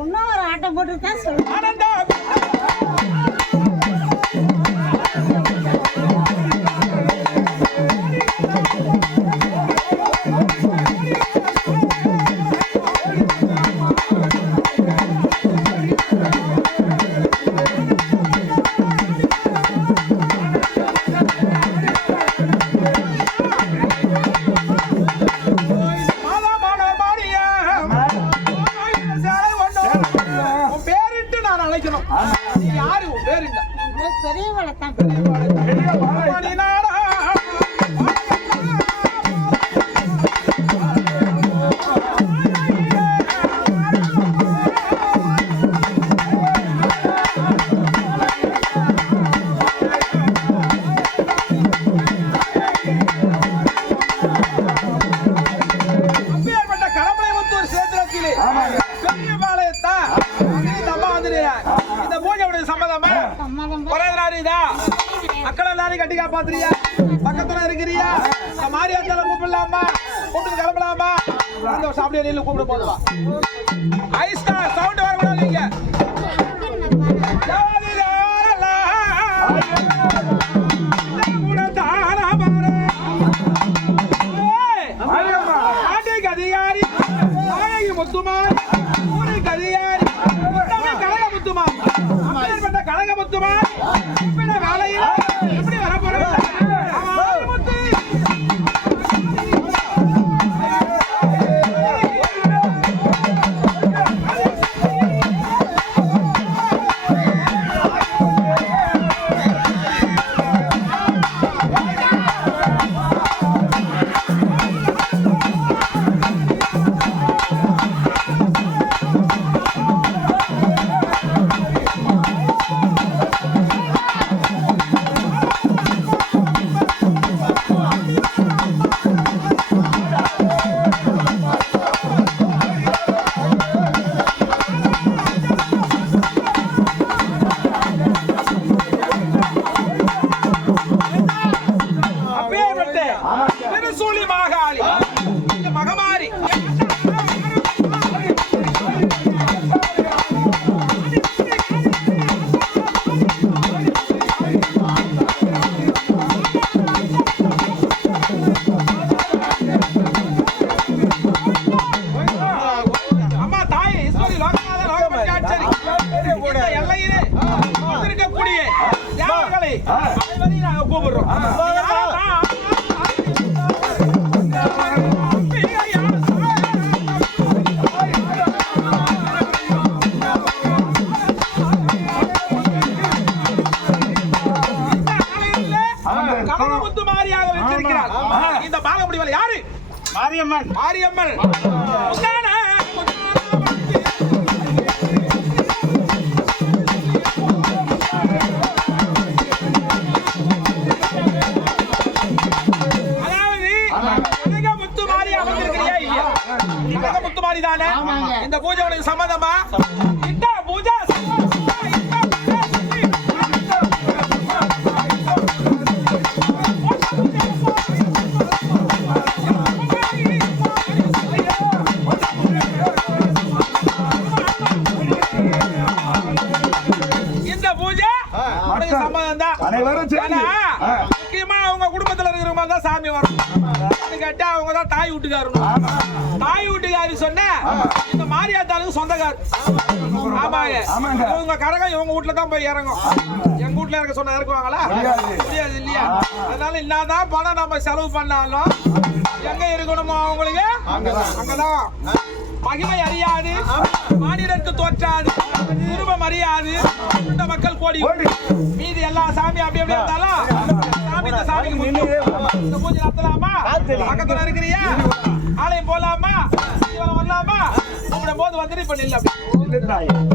இன்னொரு ஆட்டம் போட்டு தான் சொல்லுவேன். பாத்திரியா பக்கத்துல இருக்கிறியா மாரியாத்தால கூப்பிடலாமா கூப்பிட்டு கிளம்பலாமா அந்த சாப்பிட நீல கூப்பிட போடுவா ஐஸ்டா சவுண்ட் வரக்கூடாது நீங்க அதிகாரி முத்துமார் ஊருக்கு அதிகாரி கனக முத்துமார் கனக முத்துமார் வேலையில் எப்படி வர போறேன் இந்த பாகமுடிவல யாரு மாரியம்மன் மாரியம்மன் முத்துமாரி தானே இந்த பூஜை உனக்கு சம்மதமா பூஜை இந்த பூஜை உனக்கு சம்மதம் தான் முக்கியமா அவங்க குடும்பத்துல இருக்கிறவங்க தான் சாமி வரும் கேட்டா அவங்க தான் தாய் வீட்டுக்காரணும் தாய் வீட்டு இந்த மாரியாத்தாளுக்கு சொந்தக்கார். ஆமாங்க. ஆமாங்க. இவங்க கரகம் இவங்க வீட்டுல தான் போய் இறங்கும். எங்க வீட்டுல இருக்க சொன்னா இறக்குவாங்களா? முடியாது இல்லையா? அதனால என்னதான் பணம் நம்ம செலவு பண்ணாலும் எங்க இருக்கணுமோ அவங்களுக்கு அங்கதான். மகிமை அறியாது, மானிடருக்கு தோற்றாது, குடும்பம் அறியாது, இந்த மக்கள் கோடி. மீதி எல்லா சாமி அப்படி அப்படியே இருந்தாலும் சாமி இந்த சாமிக்கு முக்கியம். இந்த பூஜை நடத்தலாமா? பக்கத்துல இருக்கிறியா? ஆலயம் போலாமா? வரலாமா? கூப்பிடும் போது வந்துட்டு இப்ப நில்ல.